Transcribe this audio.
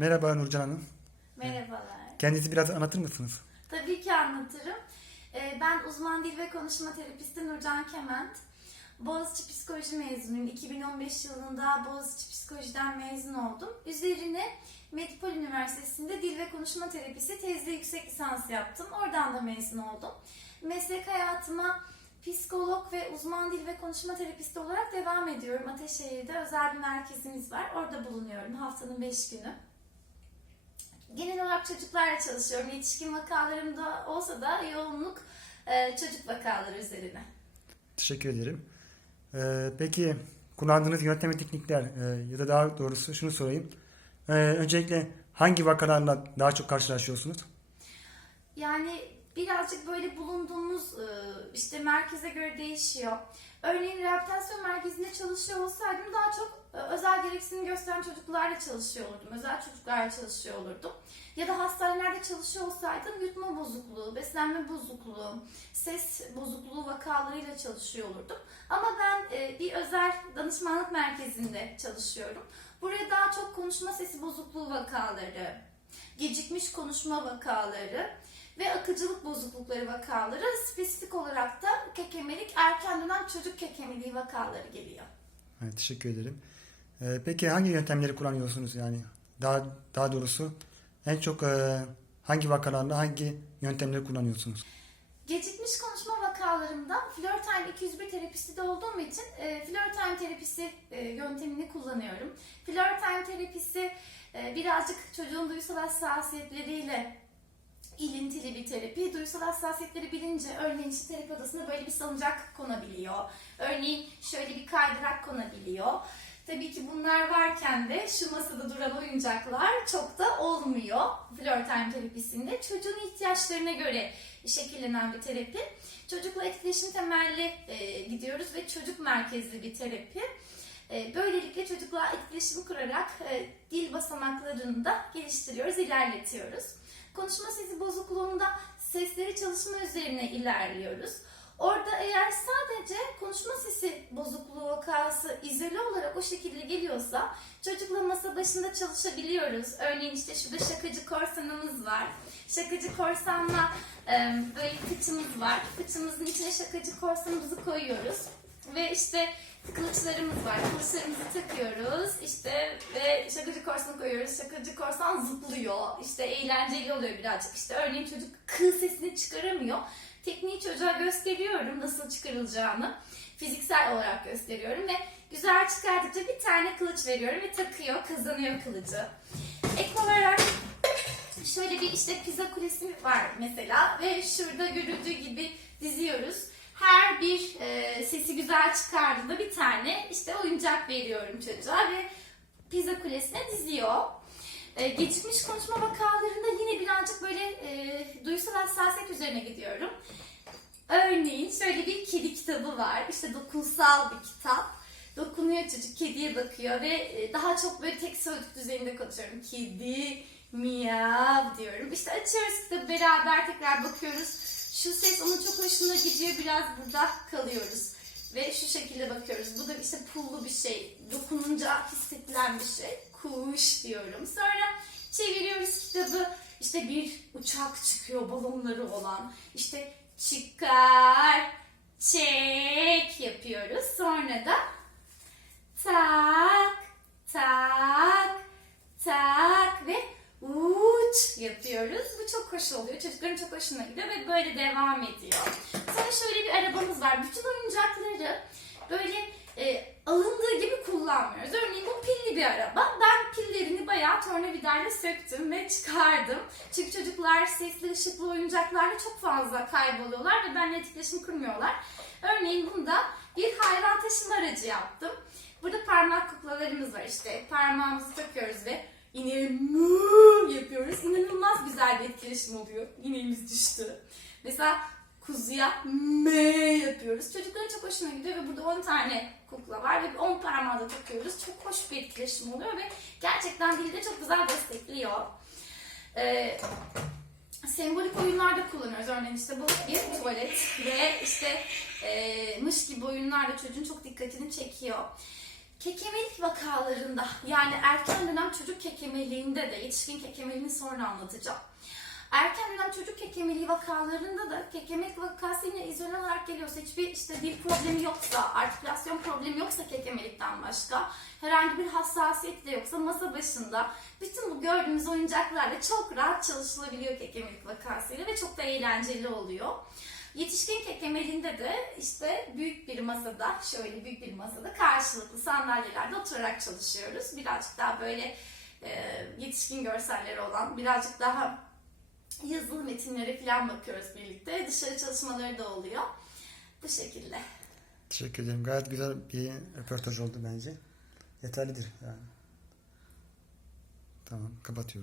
Merhaba Nurcan Hanım. Merhabalar. Kendinizi biraz anlatır mısınız? Tabii ki anlatırım. Ben uzman dil ve konuşma terapisti Nurcan Kement. Boğaziçi Psikoloji mezunuyum. 2015 yılında Boğaziçi Psikoloji'den mezun oldum. Üzerine Medipol Üniversitesi'nde dil ve konuşma terapisi tezde yüksek lisans yaptım. Oradan da mezun oldum. Meslek hayatıma psikolog ve uzman dil ve konuşma terapisti olarak devam ediyorum. Ataşehir'de özel bir merkezimiz var. Orada bulunuyorum haftanın 5 günü. Genel olarak çocuklarla çalışıyorum. Yetişkin vakalarımda olsa da yoğunluk çocuk vakaları üzerine. Teşekkür ederim. Peki kullandığınız yöntem ve teknikler ya da daha doğrusu şunu sorayım. Öncelikle hangi vakalarla daha çok karşılaşıyorsunuz? Yani birazcık böyle bulunduğumuz işte merkeze göre değişiyor. Örneğin rehabilitasyon merkezinde çalışıyor olsaydım daha çok özel gereksinim gösteren çocuklarla çalışıyor olurdum. Özel çocuklarla çalışıyor olurdum. Ya da hastanelerde çalışıyor olsaydım yutma bozukluğu, beslenme bozukluğu, ses bozukluğu vakalarıyla çalışıyor olurdum. Ama ben bir özel danışmanlık merkezinde çalışıyorum. Buraya daha çok konuşma sesi bozukluğu vakaları, gecikmiş konuşma vakaları ve akıcılık bozuklukları vakaları, spesifik olarak da kekemelik, erken dönem çocuk kekemeliği vakaları geliyor. Evet, teşekkür ederim. Peki hangi yöntemleri kullanıyorsunuz yani? Daha doğrusu en çok hangi vakalarla hangi yöntemleri kullanıyorsunuz? Gecikmiş konuşma vakalarımda Flörtime 201 terapisti de olduğum için Flörtime terapisi yöntemini kullanıyorum. Flörtime terapisi birazcık çocuğun duysal hassasiyetleriyle ilintili bir terapi. Duysal hassasiyetleri bilince örneğin işte terapi odasına böyle bir salıncak konabiliyor. Örneğin şöyle bir kaydırak konabiliyor. Tabii ki bunlar varken de şu masada duran oyuncaklar çok da olmuyor Flörtime terapisinde. Çocuğun ihtiyaçlarına göre şekillenen bir terapi. Çocukla etkileşim temelli gidiyoruz ve çocuk merkezli bir terapi. Böylelikle çocukla etkileşim kurarak dil basamaklarını da geliştiriyoruz, ilerletiyoruz. Konuşma sesi bozukluğunda sesleri çalışma üzerine ilerliyoruz. Orada eğer sadece konuşma sesi bozukluğu vakası izole olarak o şekilde geliyorsa çocukla masa başında çalışabiliyoruz. Örneğin işte şurada şakacı korsanımız var. Şakacı korsanla böyle fıçımız var. Fıçımızın içine şakacı korsanımızı koyuyoruz. Ve işte kılıçlarımız var. Kılıçlarımızı takıyoruz. İşte ve şakacı korsanı koyuyoruz. Şakacı korsan zıplıyor. İşte eğlenceli oluyor birazcık. İşte örneğin çocuk kıl sesini çıkaramıyor. Tekniği çocuğa gösteriyorum nasıl çıkarılacağını. Fiziksel olarak gösteriyorum ve güzel çıkardıkça bir tane kılıç veriyorum ve takıyor, kazanıyor kılıcı. Ek olarak şöyle bir işte pizza kulesi var mesela ve şurada görüldüğü gibi diziyoruz. Her bir sesi güzel çıkardığında bir tane işte oyuncak veriyorum çocuğa ve pizza kulesine diziyor. Gecikmiş konuşma vakalarında yine birazcık böyle duysal hassasiyet üzerine gidiyorum. Örneğin şöyle bir kedi kitabı var. İşte dokunsal bir kitap. Dokunuyor çocuk, kediye bakıyor ve daha çok böyle tek sözcük düzeyinde konuşuyorum. Kedi, miyav diyorum. İşte açıyoruz kitabı beraber tekrar bakıyoruz. Şu ses onun çok hoşuna gidiyor. Biraz burada kalıyoruz. Ve şu şekilde bakıyoruz. Bu da işte pullu bir şey. Dokununca hissedilen bir şey. Kuş diyorum. Sonra çeviriyoruz kitabı. İşte bir uçak çıkıyor balonları olan. İşte çıkar, çek yapıyoruz. Sonra da tak, tak, tak ve uç yapıyoruz. Bu çok hoş oluyor. Çocukların çok hoşuna gidiyor ve böyle devam ediyor. Sonra şöyle bir arabamız var. Bütün oyuncakları böyle alındığı gibi kullanmıyoruz. Örneğin bu pilli bir araba. Ben pillerini bayağı tornavidayla söktüm ve çıkardım. Çünkü çocuklar sesli ışıklı oyuncaklarla çok fazla kayboluyorlar ve benimle etkileşim kurmuyorlar. Örneğin bunda bir hayvan taşıma aracı yaptım. Burada parmak kuklalarımız var işte. Parmağımızı takıyoruz ve ineğe mı yapıyoruz. İnanılmaz güzel bir etkileşim oluyor. İneğimiz düştü. Mesela kuzuya me yapıyoruz. Çocukların çok hoşuna gidiyor ve burada 10 tane kukla var ve 10 parmağı da takıyoruz. Çok hoş bir etkileşim oluyor ve gerçekten dili de çok güzel destekliyor. Sembolik oyunlarda kullanıyoruz. Örneğin işte bu bir tuvalet ve işte mış gibi oyunlarla çocuğun çok dikkatini çekiyor. Kekemelik vakalarında, yani erken dönem çocuk kekemeliğinde de, yetişkin kekemeliğini sonra anlatacağım. Erken dönem çocuk kekemeliği vakalarında da kekemelik vakası yine izole olarak geliyorsa, hiçbir işte dil problemi yoksa, artikülasyon problemi yoksa kekemelikten başka, herhangi bir hassasiyet de yoksa masa başında bütün bu gördüğümüz oyuncaklarla çok rahat çalışılabiliyor kekemelik vakasıyla ve çok da eğlenceli oluyor. Yetişkin kekemeliğinde de işte büyük bir masada, şöyle büyük bir masada karşılıklı sandalyelerde oturarak çalışıyoruz. Birazcık daha böyle yetişkin görselleri olan, birazcık daha yazılı metinlere falan bakıyoruz birlikte. Dışarı çalışmaları da oluyor. Bu şekilde. Teşekkür ederim. Gayet güzel bir röportaj oldu bence. Yeterlidir yani. Tamam, kapatıyorum.